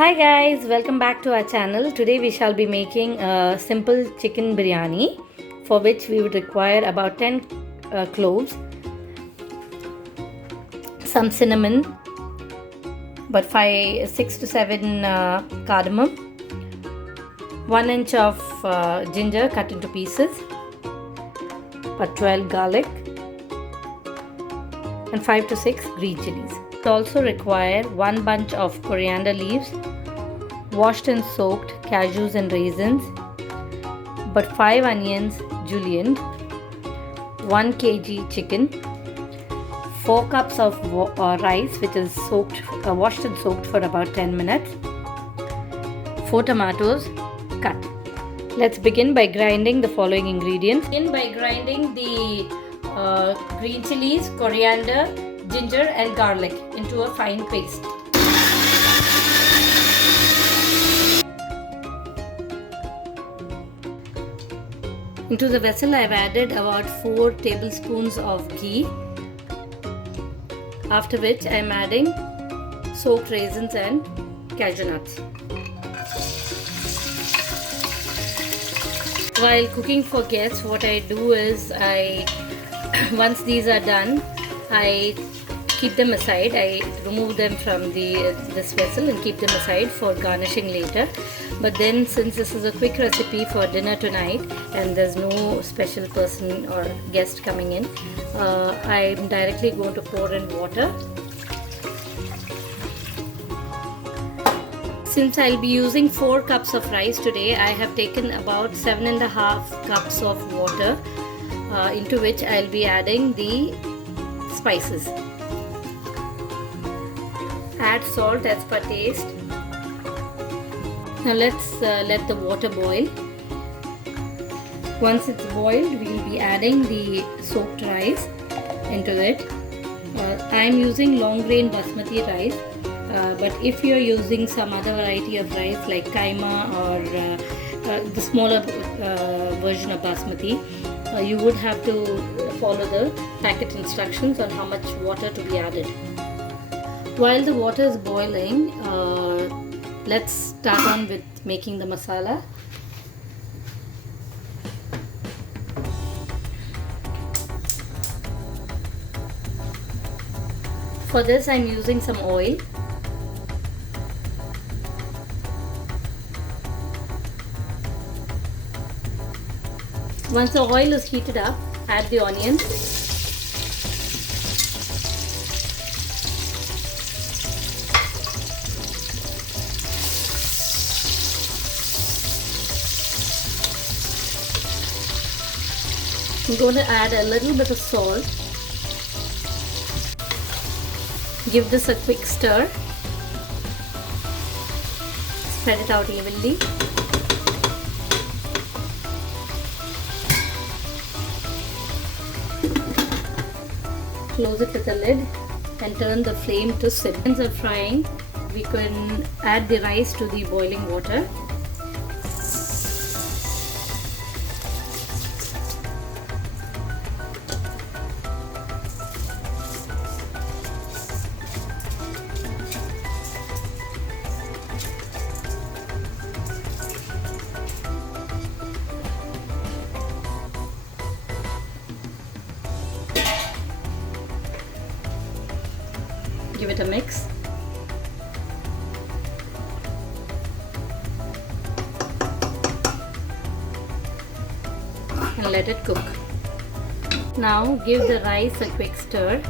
Hi guys, welcome back to our channel. Today we shall be making a simple chicken biryani for which we would require about 10 cloves, some cinnamon, but 6 to 7 cardamom, 1 inch of ginger cut into pieces, about 12 garlic and 5 to 6 green chilies. We also require 1 bunch of coriander leaves, washed and soaked cashews and raisins, but 5 onions julienned, 1 kg chicken, 4 cups of rice which is washed and soaked for about 10 minutes, 4 tomatoes cut. Let's begin by grinding the following ingredients. Begin by grinding the green chilies, coriander, ginger and garlic into a fine paste. Into the vessel I have added about 4 tablespoons of ghee, after which I am adding soaked raisins and cashew nuts. While cooking for guests, what I do is once these are done, I keep them aside. I remove them from this vessel and keep them aside for garnishing later. But then, since this is a quick recipe for dinner tonight and there's no special person or guest coming in, I'm directly going to pour in water. Since I'll be using 4 cups of rice today, I have taken about 7.5 cups of water into which I'll be adding the spices. Add salt as per taste. Now let's let the water boil. Once it's boiled, we will be adding the soaked rice into it. I am using long grain basmati rice, but if you are using some other variety of rice like kaima or the smaller version of basmati, you would have to follow the packet instructions on how much water to be added. While the water is boiling, let's start on with making the masala. For this, I'm using some oil. Once the oil is heated up, add the onions. I'm going to add a little bit of salt. Give this a quick stir. Spread it out evenly. Close it with a lid and turn the flame to simmer. Once it's frying, we can add the rice to the boiling water. Give it a mix. And let it cook. Now give the rice a quick stir.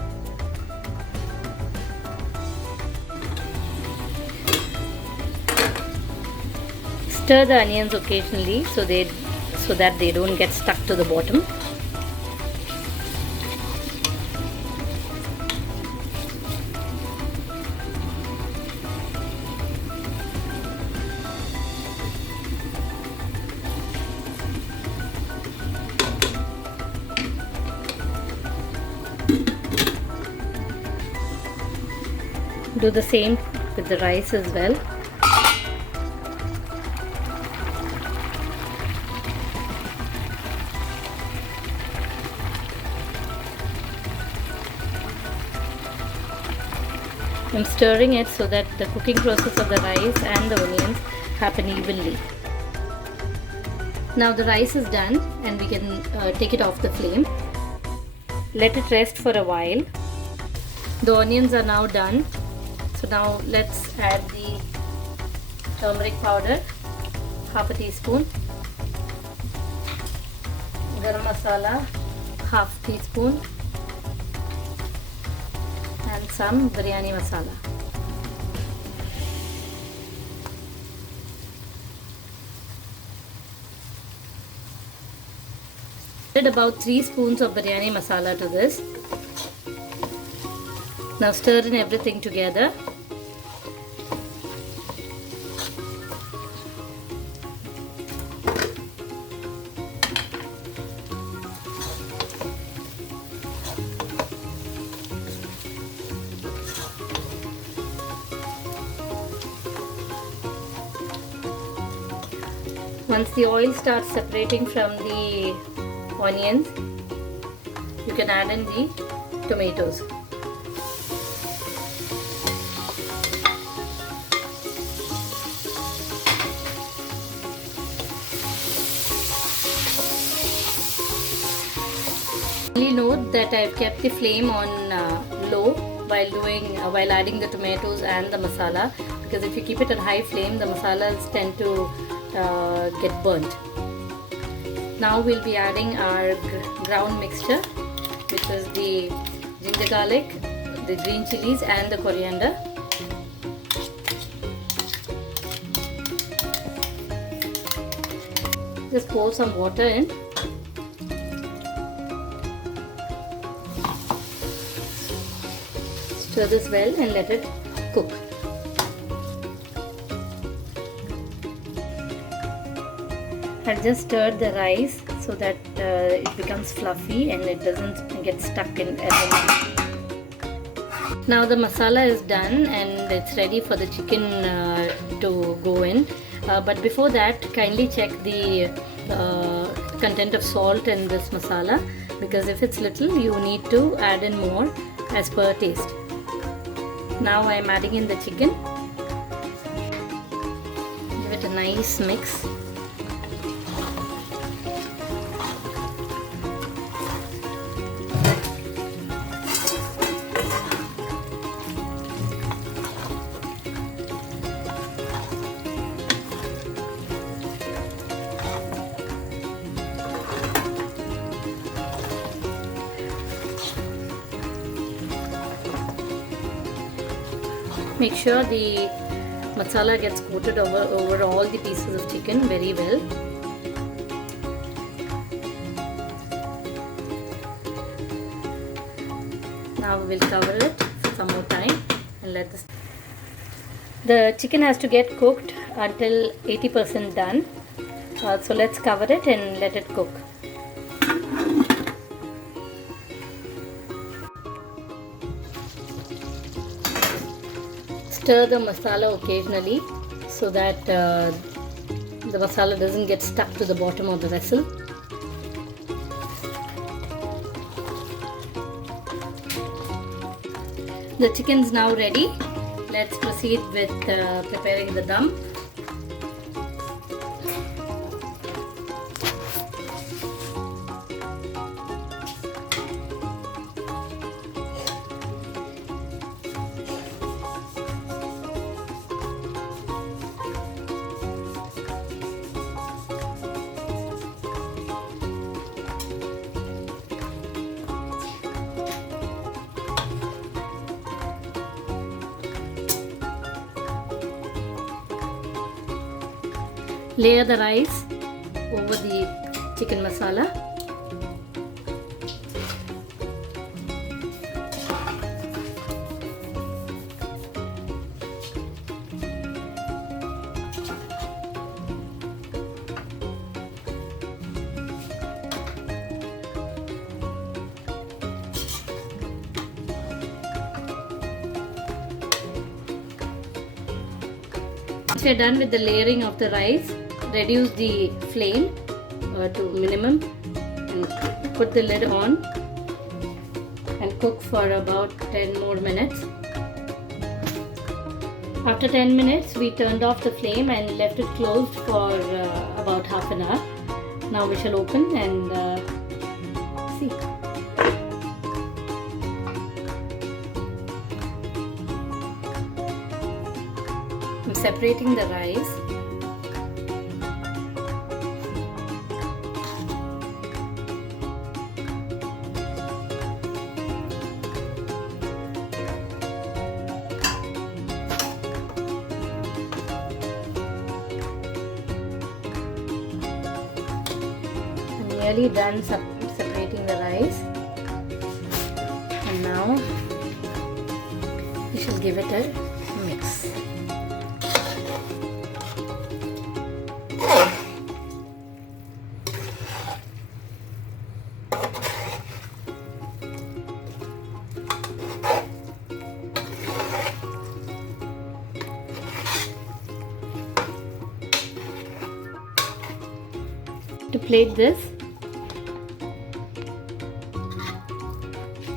Stir the onions occasionally so that they don't get stuck to the bottom. Do the same with the rice as well. I'm stirring it so that the cooking process of the rice and the onions happen evenly. Now the rice is done and we can take it off the flame. Let it rest for a while. The onions are now done. So now let's add the turmeric powder, half a teaspoon, garam masala, half teaspoon, and some biryani masala. Add about 3 spoons of biryani masala to this. Now stir in everything together. Once the oil starts separating from the onions, you can add in the tomatoes. Only note that I've kept the flame on low while adding the tomatoes and the masala, because if you keep it at high flame, the masalas tend to get burnt. Now we'll be adding our ground mixture, which is the ginger garlic, the green chilies and the coriander. Just pour some water in. Stir this well and let it cook. I've just stirred the rice so that it becomes fluffy and it doesn't get stuck in everything. Now the masala is done and it's ready for the chicken to go in. But before that, kindly check the content of salt in this masala, because if it's little, you need to add in more as per taste. Now I am adding in the chicken. Give it a nice mix. Make sure the masala gets coated over all the pieces of chicken very well. Now we will cover it for some more time and let this. The chicken has to get cooked until 80% done. So let's cover it and let it cook. Stir the masala occasionally so that the masala doesn't get stuck to the bottom of the vessel. The chicken is now ready. Let's proceed with preparing the dum. Layer the rice over the chicken masala. Once we are done with the layering of the rice, reduce the flame to minimum and put the lid on and cook for about 10 more minutes. After 10 minutes, we turned off the flame and left it closed for about half an hour. Now we shall open and see. I'm separating the rice. Nearly done separating the rice, and now we shall give it a mix. To plate this,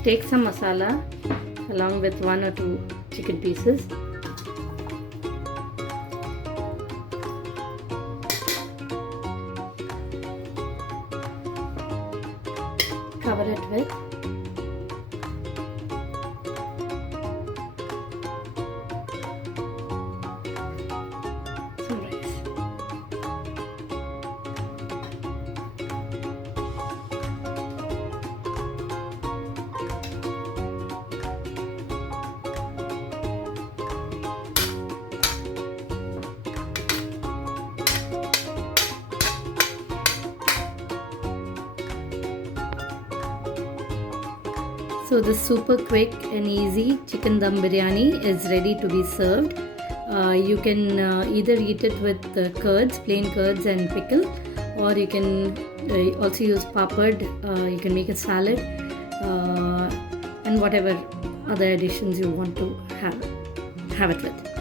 take some masala along with 1 or 2 chicken pieces. Cover it with some rice. So this super quick and easy chicken dum biryani is ready to be served. You can either eat it with curds, plain curds and pickle, or you can also use papad. You can make a salad and whatever other additions you want to have it with.